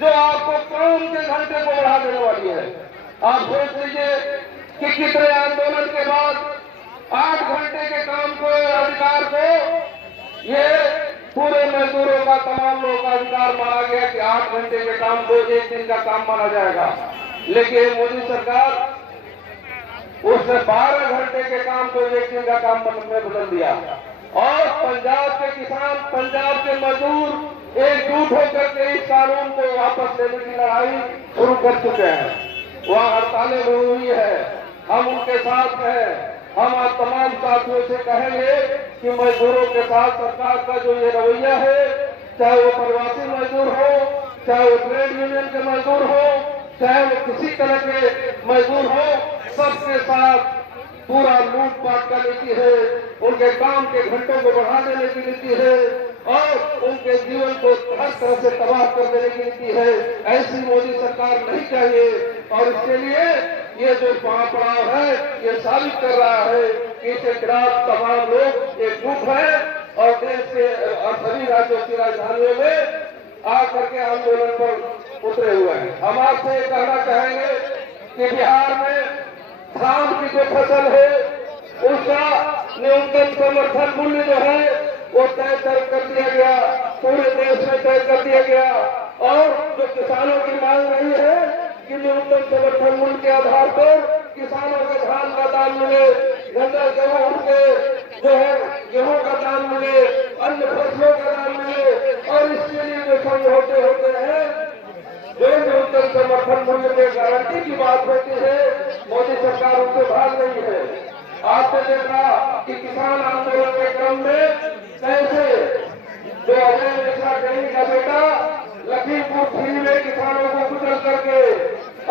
जो आपको काम के घंटे को बढ़ा देने वाली है। आप सोच लीजिए कि कितने आंदोलन के बाद 8 घंटे के काम को, अधिकार को, ये पूरे मजदूरों का, तमाम लोगों का अधिकार माना गया कि 8 घंटे के काम को 1 दिन का काम माना जाएगा। लेकिन मोदी सरकार उसने 12 घंटे के काम को 1 दिन का काम में बदल दिया। और पंजाब के किसान, पंजाब के मजदूर एकजुट होकर के इस कानून को वापस लेने की लड़ाई शुरू कर चुके हैं। वहाँ हड़तालें हुई है, हम उनके साथ हैं। हम आज तमाम साथियों से कहेंगे कि मजदूरों के साथ सरकार का जो ये रवैया है, चाहे वो प्रवासी मजदूर हो, चाहे वो ट्रेड यूनियन के मजदूर हो, चाहे वो किसी तरह के मजदूर हो, सबके साथ पूरा लूटपाट का नीति है, उनके काम के घंटों को बढ़ा देने की नीति है और उनके जीवन को हर तरह से तबाह कर देने की नीति है। ऐसी मोदी सरकार नहीं चाहिए। और इसके लिए ये जो महापड़ाव है, ये साबित कर रहा है कि इसके खिलाफ तमाम लोग एकजुट हैं और देश के और सभी राज्यों की राजधानियों में आकर के आंदोलन पर उतरे हुए हैं। हम आपसे कहना चाहेंगे कि बिहार में धान की जो फसल है, उसका न्यूनतम समर्थन मूल्य जो है वो तय कर दिया गया, पूरे देश में तय कर दिया गया। और जो किसानों की मांग रही है कि न्यूनतम समर्थन मूल्य के आधार पर किसानों को धान का दाम मिले, गन्ना गेहूं के जो है गेहूं का दाम मिले, अन्य फसलों का दाम मिले, और इसके लिए जो समझौते होते हैं, जो न्यूनतम समर्थन मूल्य में गारंटी की बात होती है, मोदी सरकार उनसे भाग रही है। आपने देखा कि किसान आंदोलन के क्रम में कैसे जो अजय मिश्रा कहीं का बेटा लखीमपुर खीरी में किसानों को कुचल करके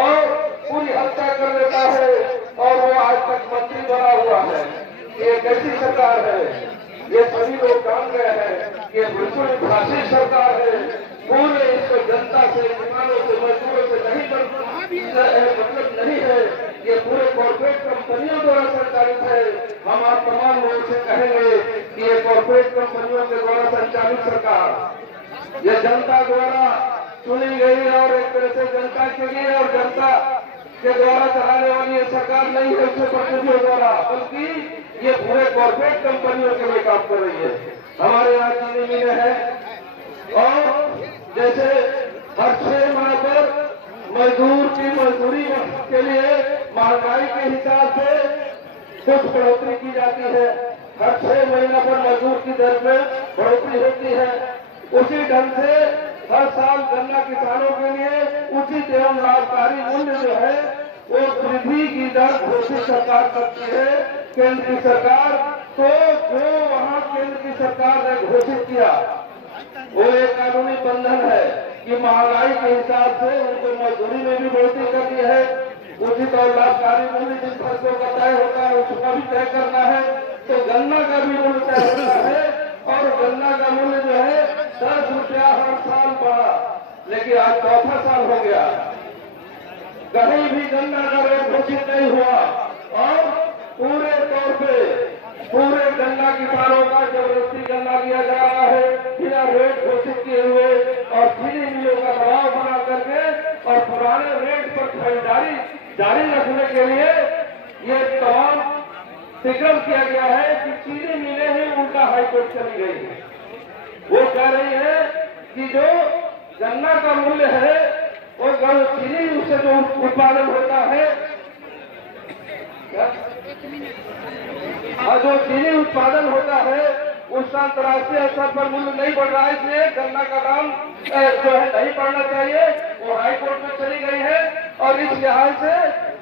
और पूरी हत्या कर देता है और वो आज तक मंत्री बना हुआ है। ये कैसी सरकार है? ये सभी लोग जान गए हैं कि बिल्कुल फासिस्ट सरकार है। पूरे इसको जनता से, किसानों से, मजदूरों से नहीं मतलब नहीं है। ये पूरे कॉर्पोरेट कंपनियों द्वारा संचालित है। हम आप तमाम लोगों से कहेंगे कि ये कॉर्पोरेट कंपनियों के द्वारा संचालित सरकार, ये जनता द्वारा चुनी गई और एक तरह से जनता के लिए और जनता के द्वारा चलाने वाली ये सरकार नहीं है उसके प्रतिनिधियों द्वारा, बल्कि ये पूरे कॉर्पोरेट कंपनियों के लिए काम कर रही है। हमारे यहाँ चीनी मिलें हैं और जैसे हर 6 माह पर मजदूर की मजदूरी के लिए महंगाई के हिसाब से कुछ बढ़ोतरी की जाती है। हर 6 महीने पर मजदूर की दर में बढ़ोतरी होती है। उसी ढंग से हर साल गन्ना किसानों के लिए उचित एवं लाभकारी मूल्य जो है वो वृद्धि की दर घोषित सरकार करती है, केंद्र की सरकार। तो जो वहाँ केंद्र की सरकार ने घोषित किया वो एक कानूनी बंधन है कि महंगाई के हिसाब से उनको मजदूरी में भी बढ़ोतरी करनी है। उचित और लाभकारी मूल्य जिन फसलों का तय होता है उसका भी तय करना है। तो गन्ना का भी मूल्य तय होता है और गन्ना का मूल्य जो है 10 रुपया हर साल बढ़ा, लेकिन आज चौथा साल हो गया, कहीं भी गन्ना का रेट घोषित नहीं हुआ। और पूरे तौर पे पूरे गन्ना किसानों का जबरदस्ती गन्ना लिया जा रहा है बिना रेट घोषित किए हुए, और चीनी मिलों का दबाव बना करके और पुराने रेट पर खरीदारी जारी रखने के लिए ये तमाम तिक्रम किया गया है कि चीनी मिलें ही उल्टा हाईकोर्ट चली गई है। वो कह रही है कि जो गन्ना का मूल्य है वो चीनी उससे जो उत्पादन होता है, और जो चीनी उत्पादन होता है उसका अंतर्राष्ट्रीय स्तर पर मूल्य नहीं बढ़ रहा है, इसलिए गन्ना का दाम जो है नहीं बढ़ना चाहिए। वो हाईकोर्ट में चली गई है और इस लिहाज से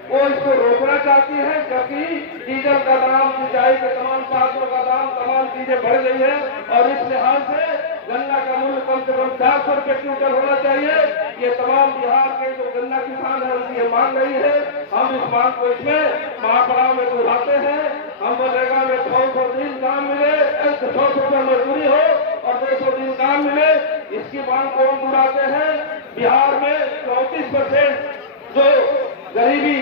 वो इसको रोकना चाहती है, क्योंकि डीजल का दाम, सिंचाई के तमाम साधनों का दाम, तमाम चीजें बढ़ गई है और इस लिहाज से गन्ना का मूल्य कम से कम 400 रुपये क्विंटल होना चाहिए। ये तमाम बिहार के जो गन्ना किसान है उनकी मांग रही है। हम इस मांग को इसमें महापड़ाव में दोहराते हैं। हम मनरेगा में 100 दिन काम मिले, 100 रुपये मजदूरी हो और 200 दिन काम मिले, इसकी मांग को हम दोहराते हैं। बिहार में 34% जो गरीबी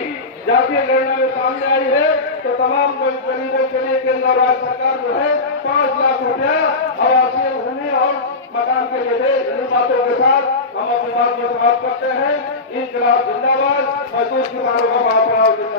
जातीय गणना में सामने आई है, तो तमाम गरीबों के लिए केंद्र और राज्य सरकार जो है 5 लाख रुपया आवासीय भूमि और मकान के लिए दे। इन बातों के साथ हम अपनी बात में समाप्त करते हैं। इंकलाब जिंदाबाद, मजदूर किसानों का महापड़ाव जिंदाबाद।